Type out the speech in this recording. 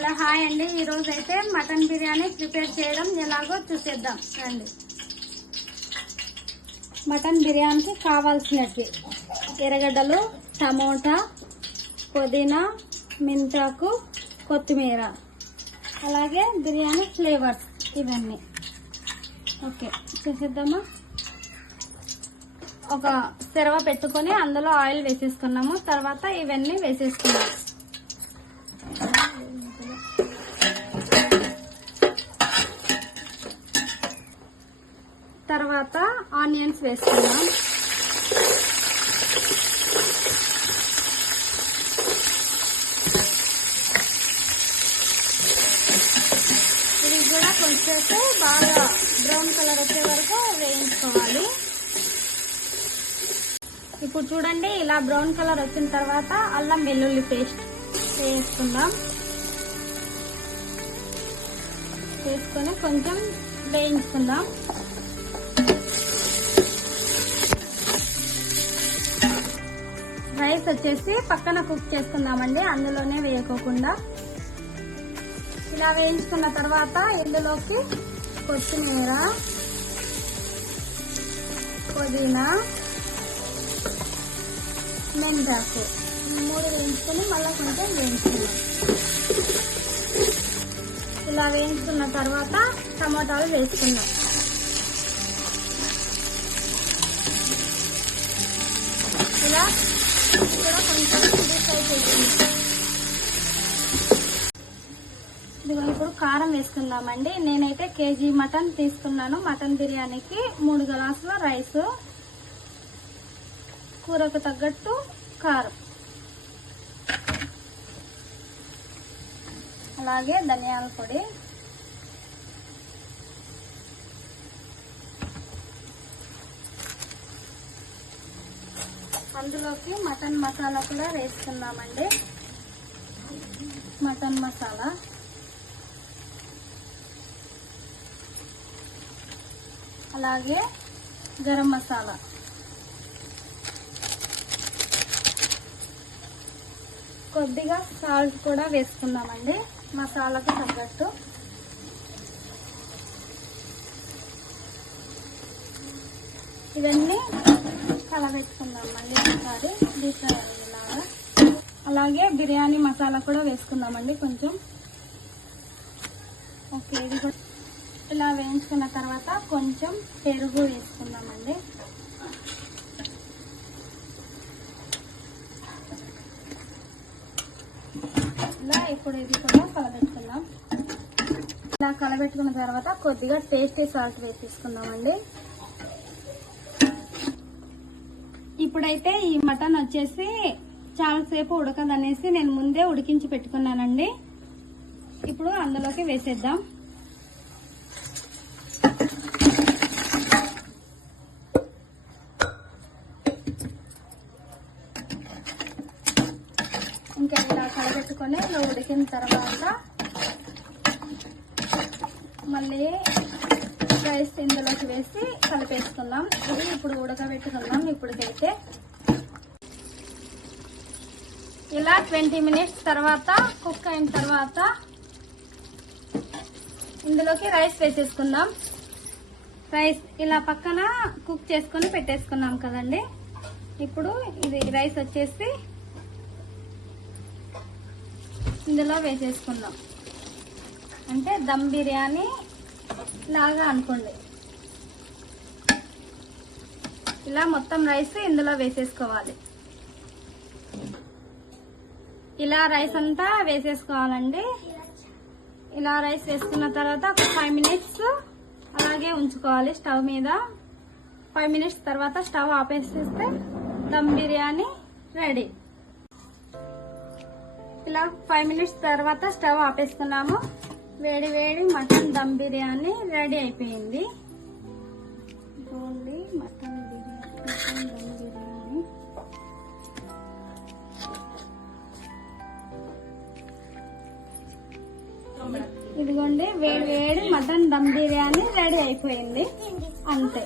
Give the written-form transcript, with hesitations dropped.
Hello hi అండి. ఈరోజు అయితే మటన్ బిర్యానీ ప్రిపేర్ చేయడం ఎలాగో చూసేద్దాం రండి. మటన్ బిర్యానీకి కావాల్సినవి ఎర్రగడ్డలు, టమోటా, పుదీనా, మెంతాకు, కొత్తిమీర, అలాగే బిర్యానీ ఫ్లేవర్స్ ఇవన్నీ. ఓకే చూసేద్దామా. ఒక సెరవ పెట్టుకొని అందులో ఆయిల్ వేసేసుకున్నాము. తర్వాత ఇవన్నీ వేసేసుకున్నాము. తర్వాత ఆనియన్స్ వేసుకున్నాం. ఇది కూడా కొంచెంసేపు బాగా బ్రౌన్ కలర్ వచ్చే వరకు వేయించుకోవాలి. ఇప్పుడు చూడండి, ఇలా బ్రౌన్ కలర్ వచ్చిన తర్వాత అల్లం వెల్లుల్లి పేస్ట్ వేసుకుందాం. వేసుకొని కొంచెం వేయించుకుందాం. రైస్ వచ్చేసి పక్కన కుక్ చేసుకుందామండి, అందులోనే వేయకోకుండా. ఇలా వేయించుకున్న తర్వాత ఇందులోకి కొత్తిమీర, పుదీనా, మెంతాకు 3 వేయించుకొని మళ్ళీ కొంచెం వేయించుకున్నాం. ఇలా వేయించుకున్న తర్వాత టమాటాలు వేసుకున్నాం. ఇలా కూడా కొంచెం డీప్ ఫ్రై చేసుకున్నాం. ఇదిగో ఇప్పుడు కారం వేసుకుందామండి. నేనైతే కేజీ మటన్ తీసుకున్నాను. మటన్ బిర్యానీకి 3 గ్లాసుల రైస్, కూరకు తగ్గట్టు కారం, అలాగే ధనియాల పొడి, అందులోకి మటన్ మసాలా కూడా వేసుకుందామండి. మటన్ మసాలా, అలాగే గరం మసాలా, కొద్దిగా సాల్ట్ కూడా వేసుకుందామండి మసాలాకు తగ్గట్టు. ఇవన్నీ కలబెట్టుకుందాం మళ్ళీ ఒకసారి డీప్ ఫ్రై అయ్యేలాగా. అలాగే బిర్యానీ మసాలా కూడా వేసుకుందామండి కొంచెం. ఓకే, ఇది కూడా ఇలా వేయించుకున్న తర్వాత కొంచెం పెరుగు వేసుకుందామండి. ఇలా ఇప్పుడు ఇది కూడా కలబెట్టుకుందాం. ఇలా కలబెట్టుకున్న తర్వాత కొద్దిగా టేస్టీ సాల్ట్ వేసేసుకుందామండి. ఇప్పుడైతే ఈ మటన్ వచ్చేసి చాలాసేపు ఉడకదనేసి నేను ముందే ఉడికించి పెట్టుకున్నానండి. ఇప్పుడు అందులోకి వేసేద్దాం. ఇంకా ఇలా కలబెట్టుకొని ఇలా ఉడికిన తర్వాత మళ్ళీ రైస్ ఇందులోకి వేసి కలిపేసుకుందాం. ఇది ఇప్పుడు ఉడకబెట్టుకుందాం. ఇప్పటికైతే ఇలా 20 మినిట్స్ తర్వాత కుక్ అయిన తర్వాత ఇందులోకి రైస్ వేసేసుకుందాం. రైస్ ఇలా పక్కన కుక్ చేసుకొని పెట్టేసుకున్నాం కదండి. ఇప్పుడు ఇది రైస్ వచ్చేసి ఇందులో వేసేసుకుందాం. అంటే దమ్ బిర్యానీ లాగా అనుకోండి. ఇలా మొత్తం రైస్ ఇందులో వేసేసుకోవాలి. ఇలా రైస్ అంతా వేసేసుకోవాలండి. ఇలా రైస్ వేసుకున్న తర్వాత ఒక 5 మినిట్స్ అలాగే ఉంచుకోవాలి స్టవ్ మీద. 5 మినిట్స్ తర్వాత స్టవ్ ఆపేసేస్తే దమ్ బిర్యానీ రెడీ. ఇలా 5 మినిట్స్ తర్వాత స్టవ్ ఆపేసుకున్నాము. వేడి వేడి మటన్ దమ్ బిర్యానీ రెడీ అయిపోయింది. మటన్ దమ్ బిర్యానీ ఇదిగోండి, వేడి వేడి మటన్ దమ్ బిర్యానీ రెడీ అయిపోయింది. అంతే.